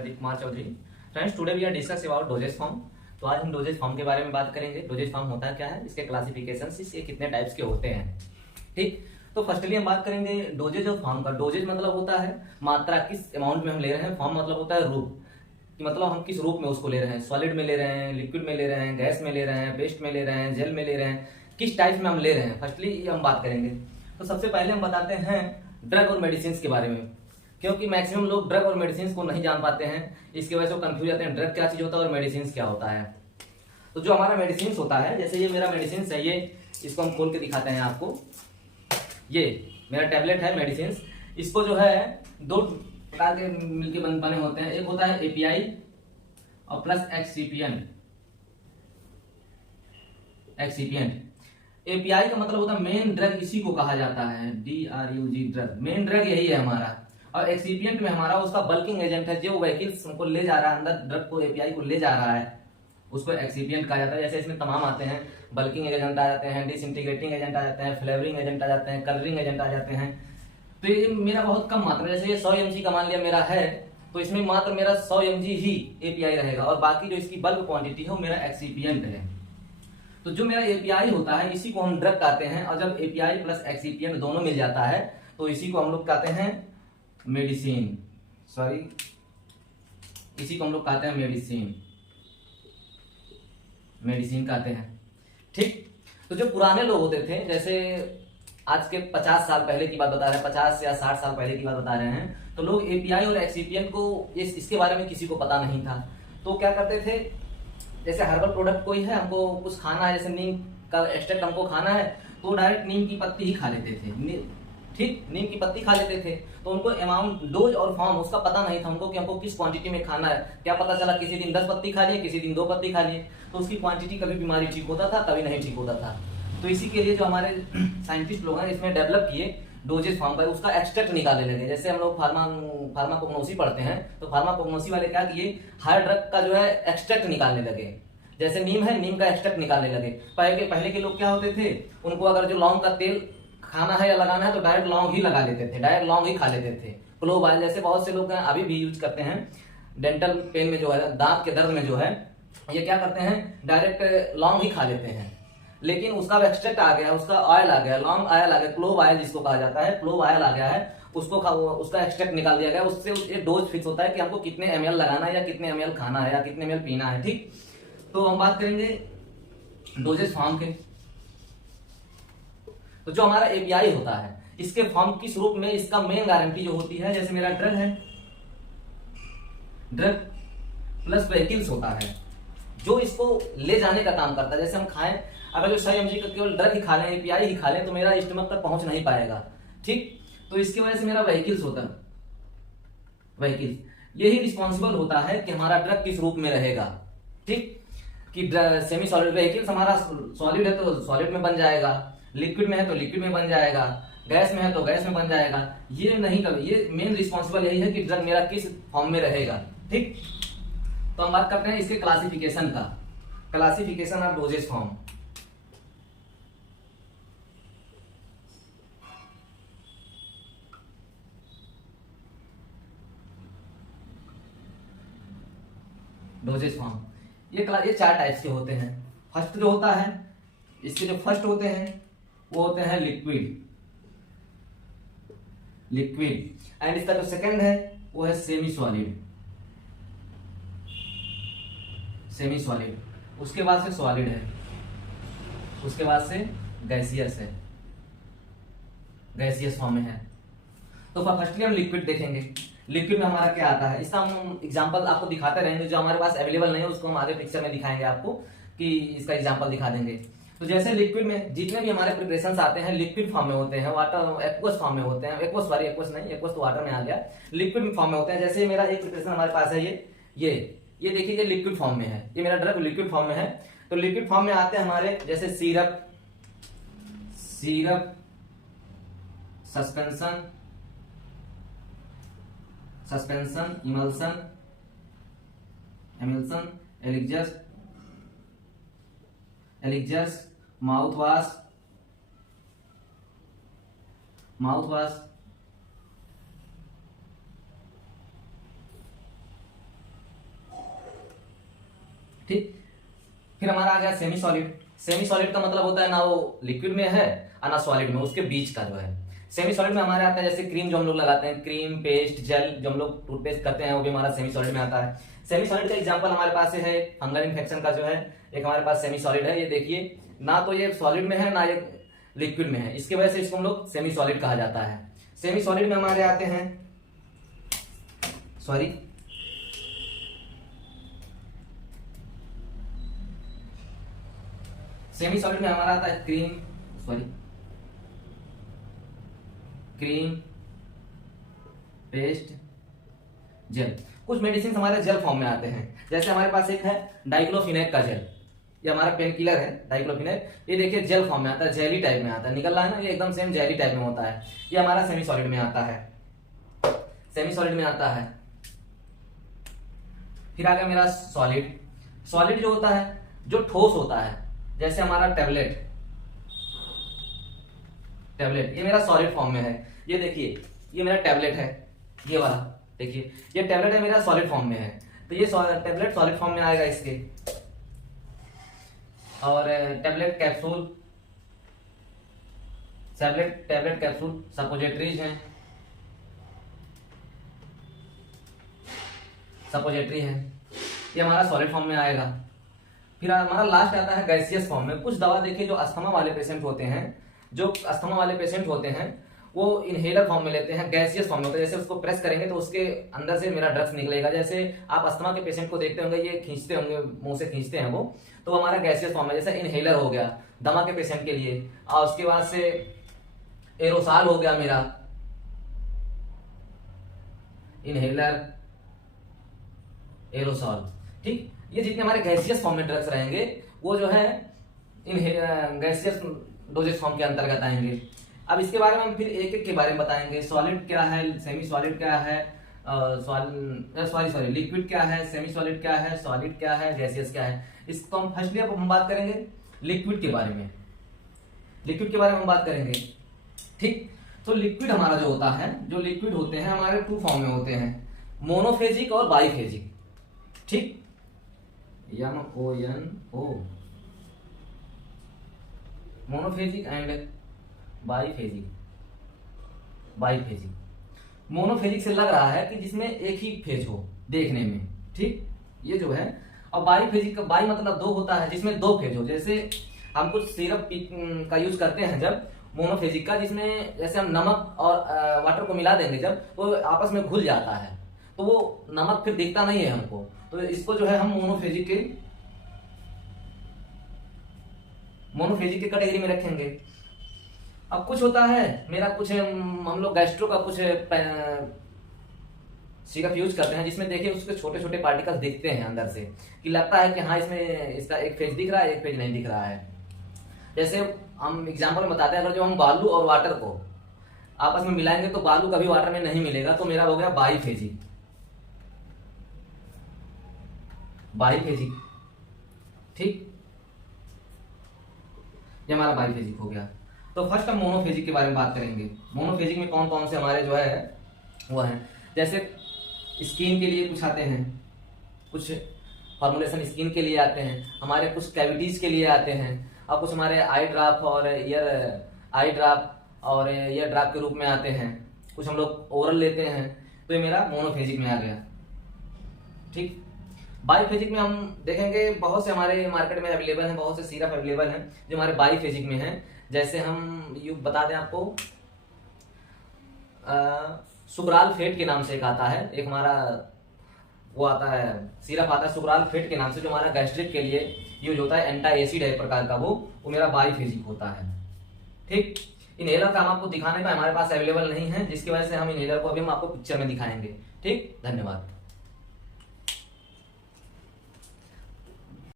Pradeep Kumar Chaudhary. Friends, today we are discuss about dosage form. तो आज हम डोजेज फॉर्म के बारे में बात करेंगे। डोजेज फॉर्म होता क्या है, इसके क्लासिफिकेशन, इसके कितने टाइप्स के होते हैं। ठीक, तो फर्स्टली हम बात करेंगे डोजेज ऑफ फॉर्म का। डोजेज मतलब होता है मात्रा, किस अमाउंट में हम ले रहे हैं। फॉर्म मतलब होता है रूप, कि मतलब हम किस रूप में उसको ले रहे हैं। सॉलिड में ले रहे हैं, लिक्विड में ले रहे हैं, गैस में ले रहे हैं, पेस्ट में ले रहे हैं, जेल में ले रहे हैं, किस टाइप में हम ले रहे हैं। फर्स्टली ये हम बात करेंगे। तो सबसे पहले हम बताते हैं ड्रग और मेडिसिन के बारे में, क्योंकि मैक्सिमम लोग ड्रग और मेडिसिन को नहीं जान पाते हैं। इसकी वजह से वो कंफ्यूज जाते हैं ड्रग क्या चीज होता है और मेडिसिन क्या होता है। तो जो हमारा मेडिसिन होता है, जैसे ये मेरा मेडिसिन है, ये इसको हम खोल के दिखाते हैं आपको। ये मेरा टेबलेट है मेडिसिन। इसको जो है दो प्रकार के मिलके बने होते हैं। एक होता है एपीआई और प्लस एक्ससिपिएंट। एपीआई का मतलब होता है मेन ड्रग, इसी को कहा जाता है DRUG ड्रग। मेन ड्रग यही है हमारा। और एक्सिपिएंट में हमारा उसका बल्किंग एजेंट है, जो व्हीकल्स को ले जा रहा है, अंदर ड्रग को, एपीआई को ले जा रहा है, उसको एक्सिपिएंट कहा जाता है। जैसे इसमें तमाम आते हैं, बल्किंग एजेंट आ जाते हैं, डिसइंटीग्रेटिंग एजेंट आ जाते हैं, फ्लेवरिंग एजेंट आ जाते हैं, कलरिंग एजेंट आ जाते हैं। तो ये मेरा बहुत कम मात्रा, जैसे ये 100 mg का मान लिया मेरा है, तो इसमें मात्र मेरा 100 mg ही एपीआई रहेगा, और बाकी जो इसकी बल्क क्वांटिटी है वो मेरा एक्सिपिएंट है। तो जो मेरा एपीआई होता है, इसी को हम ड्रग कहते हैं। और जब एपीआई प्लस एक्सिपिएंट दोनों मिल जाता है, तो इसी को हम लोग कहते हैं मेडिसिन। इसी को हम लोग कहते हैं मेडिसिन कहते हैं। ठीक, तो जो पुराने लोग होते थे, जैसे आज के 50 साल पहले की बात बता रहे हैं, 50 या 60 साल पहले की बात बता रहे हैं, तो लोग एपीआई और एक्सिपिएंट को इसके बारे में किसी को पता नहीं था। तो क्या करते थे, जैसे हर्बल प्रोडक्ट कोई है, हमको कुछ खाना है, जैसे नीम का एक्सट्रैक्ट हमको खाना है, तो डायरेक्ट नीम की पत्ती ही खा लेते थे। ठीक, नीम की पत्ती खा लेते थे। तो उनको अमाउंट, डोज और फॉर्म उसका पता नहीं था उनको, कि हमको किस क्वांटिटी में खाना है। क्या पता चला किसी दिन 10 पत्ती खा लिए, किसी दिन 2 पत्ती खा लिए, तो उसकी क्वांटिटी कभी बीमारी ठीक होता था, कभी नहीं ठीक होता था। तो इसी के लिए जो हमारे साइंटिस्ट लोग हैं, इसमें डेवलप किए डोजेज फॉर्म पर, उसका एक्सट्रैक्ट निकालने लगे। जैसे हम लोग फार्माकोग्नोसी पढ़ते हैं, तो फार्माकोग्नोसी वाले क्या किए, हर ड्रग का जो है एक्सट्रैक्ट निकालने लगे। जैसे नीम है, नीम का एक्सट्रैक्ट निकालने लगे। पहले के लोग क्या होते थे, उनको अगर जो लौंग का तेल खाना है या लगाना है, तो डायरेक्ट लौंग ही लगा लेते थे, डायरेक्ट लौंग ही खा लेते थे। क्लोव ऑयल, जैसे बहुत से लोग अभी भी यूज करते हैं डेंटल पेन में, जो है दांत के दर्द में जो है, ये क्या करते हैं, डायरेक्ट लौंग ही खा लेते हैं। लेकिन उसका एक्सट्रैक्ट आ गया, उसका ऑयल आ गया, लॉन्ग ऑयल आ गया, क्लोव ऑयल जिसको कहा जाता है, क्लोव ऑयल आ गया है, उसका एक्सट्रैक्ट निकाल दिया गया। उससे ये डोज फिक्स होता है कि हमको कितने ml लगाना है, या कितने ml खाना है, या कितने ml पीना है। ठीक, तो हम बात करेंगे डोजेज फॉर्म के। तो जो हमारा एपीआई होता है, इसके फॉर्म किस रूप में, इसका मेन गारंटी जो होती है, जैसे मेरा ड्रग है, ड्रग प्लस व्हीकल्स होता है, जो इसको ले जाने का काम करता है। जैसे हम खाएं, अगर जो 100 mg का केवल ड्रग ही खा लें, एपीआई ही खा लें, तो मेरा स्टमक तक पहुंच नहीं पाएगा। ठीक, तो इसकी वजह से मेरा व्हीकल्स होता है, व्हीकल्स यही रिस्पॉन्सिबल होता है कि हमारा ड्रग किस रूप में रहेगा। ठीक, कि सेमी सॉलिड व्हीकल्स हमारा सॉलिड है तो सॉलिड में बन जाएगा, लिक्विड में है तो लिक्विड में बन जाएगा, गैस में है तो गैस में बन जाएगा। ये नहीं कभी, ये मेन रिस्पॉन्सिबल यही है कि ड्रग मेरा किस फॉर्म में रहेगा। ठीक, तो हम बात करते हैं इसके क्लासिफिकेशन का। Classification of doses form. Doses form, ये 4 टाइप्स के होते हैं। फर्स्ट जो होता है, इसके जो फर्स्ट होते हैं वो होते हैं लिक्विड एंड इसका जो सेकंड है वो है सेमी सॉलिड। उसके बाद से सॉलिड है, उसके बाद से गैसियस फॉर्म में है। तो फर्स्टली हम लिक्विड देखेंगे। लिक्विड में हमारा क्या आता है, इसका हम एग्जांपल आपको दिखाते रहेंगे। जो हमारे पास अवेलेबल नहीं है उसको हम आगे पिक्चर में दिखाएंगे आपको, कि इसका एग्जांपल दिखा देंगे। तो जैसे लिक्विड में जितने भी हमारे प्रिपरेशंस आते हैं, लिक्विड फॉर्म में होते हैं, वाटर एक्वस फॉर्म में होते हैं, एक्वस तो वाटर में आ गया, लिक्विड फॉर्म में होते हैं। जैसे मेरा एक प्रिपरेशन हमारे पास है, ये देखिए, ये लिक्विड फॉर्म में है, ये मेरा ड्रग लिक्विड फॉर्म में है। तो लिक्विड फॉर्म में आते हैं हमारे, जैसे syrup, suspension, emulsion, elixirs, mouth wash, ठीक। फिर हमारा आ गया सेमी सॉलिड। सेमी सॉलिड का मतलब होता है ना वो लिक्विड में है और ना सॉलिड में, उसके बीच का जो है। सेमी सॉलिड में हमारे आता है जैसे क्रीम जो हम लोग लगाते हैं, क्रीम, पेस्ट, जेल जो हम लोग टूथपेस्ट करते हैं, वो भी हमारा सेमी सॉलिड में आता है। सेमी सॉलिड का एग्जांपल हमारे पास है फंगल इन्फेक्शन का जो है एक हमारे पास सेमी सॉलिड है। ये देखिए ना तो ये सॉलिड में है ना ये लिक्विड में है, इसकी वजह से इसको हम लोग सेमी सॉलिड कहा जाता है। सेमी सॉलिड में हमारे आते हैं सेमी सॉलिड में हमारा आता है क्रीम, पेस्ट, जेल। कुछ मेडिसिन हमारे जेल फॉर्म में आते हैं, जैसे हमारे पास एक है डाइक्लोफिनेक का जेल, ये हमारा पेन किलर है डाइक्लोफिनेक। ये देखिए जेल फॉर्म में आता है, जेली टाइप में आता है, निकल रहा है ना, ये एकदम सेम जेली टाइप में होता है। ये हमारा सेमी सॉलिड में आता है, सेमी सॉलिड में आता है। फिर आ गया मेरा सॉलिड। सॉलिड जो होता है जो ठोस होता है, जैसे हमारा टैबलेट, ये मेरा सॉलिड फॉर्म में है। ये देखिए ये मेरा टैबलेट है, ये वाला देखिए ये टैबलेट है मेरा सॉलिड फॉर्म में है, तो ये टैबलेट सॉलिड फॉर्म में आएगा इसके। और tablet capsule, tablet capsule, suppositories हैं, ये हमारा सॉलिड फॉर्म में आएगा। फिर हमारा लास्ट आता है गैसियस फॉर्म में। कुछ दवा देखिए जो अस्थमा वाले पेशेंट होते हैं, वो इनहेलर फॉर्म में लेते हैं, गैसियस फॉर्म में होता है। जैसे उसको प्रेस करेंगे तो उसके अंदर से मेरा ड्रग्स निकलेगा। जैसे आप अस्थमा के पेशेंट को देखते होंगे, ये खींचते होंगे, मुंह से खींचते हैं वो, तो हमारा गैसियस फॉर्म है। जैसे इनहेलर हो गया दमा के पेशेंट के लिए, और उसके बाद से एरोसॉल हो गया मेरा इनहेलर, एरोसॉल। ठीक, ये जितने हमारे गैसियस फॉर्म में ड्रग्स रहेंगे वो जो है गैसियस डोजेज फॉर्म के अंतर्गत आएंगे। अब इसके बारे में हम फिर एक एक के बारे में बताएंगे। सॉलिड क्या है, सेमी सॉलिड क्या है, लिक्विड क्या है, सेमी सॉलिड क्या है, सॉलिड क्या है, गैसियस क्या है। इसको हम फर्स्टली अब हम बात करेंगे लिक्विड के बारे में। हम बात करेंगे। ठीक, तो लिक्विड हमारा जो होता है, जो लिक्विड होते हैं हमारे टू फॉर्म में होते हैं, मोनोफेजिक और बाईफेजिक। ठीक, MONO, monophasic and biphasic. Monophasic से लग रहा है कि जिसमें एक ही फेज हो देखने में। ठीक, ये जो है। और बाईफेजिक का बाई मतलब दो होता है, जिसमें दो फेज हो। जैसे हम कुछ सिरप का यूज करते हैं जब मोनोफेजिक का, जिसमें जैसे हम नमक और वाटर को मिला देंगे जब, वो आपस में घुल जाता है, तो वो नमक फिर दिखता नहीं है हमको, तो इसको जो है हम मोनोफेजिक के कैटेगरी में रखेंगे। अब कुछ होता है मेरा, कुछ हम लोग गैस्ट्रो का कुछ सिरप यूज करते हैं, जिसमें देखिए उसके छोटे छोटे पार्टिकल्स दिखते हैं अंदर से, कि लगता है कि हाँ इसमें इसका एक फेज दिख रहा है, एक फेज नहीं दिख रहा है। जैसे हम एग्जांपल में बताते हैं, अगर जो हम बालू और वाटर को आपस में मिलाएंगे तो बालू कभी वाटर में नहीं मिलेगा, तो मेरा हो गया बाईफेजिक। ठीक, ये हमारा बाईफेजिक हो गया। तो फर्स्ट हम मोनोफेजिक के बारे में बात करेंगे। मोनोफेजिक में कौन कौन से हमारे जो है वो हैं, जैसे स्किन के लिए कुछ आते हैं, कुछ फॉर्मुलेशन स्किन के लिए आते हैं, हमारे कुछ कैविटीज के लिए आते हैं, और कुछ हमारे आई ड्रॉप और ईयर ड्रॉप के रूप में आते हैं, कुछ हम लोग ओरल लेते हैं। तो ये मेरा मोनोफेजिक में आ गया। ठीक, बाईफेजिक में हम देखेंगे बहुत से हमारे मार्केट में अवेलेबल हैं, बहुत से सिरप अवेलेबल हैं जो हमारे बाईफेजिक में हैं। जैसे हम यू बता दें आपको, सुग्राल फेट के नाम से एक आता है, एक हमारा वो आता है सिरप आता है सुग्राल फेट के नाम से, जो हमारा गैस्ट्रिक के लिए यूज होता है, एंटी एसिड है एक प्रकार का, वो मेरा बाईफेजिक होता है। ठीक, इनहेलर का हम आपको दिखाने का हमारे पास अवेलेबल नहीं है, जिसकी वजह से हम इनहेलर को अभी हम आपको पिक्चर में दिखाएंगे। ठीक, धन्यवाद।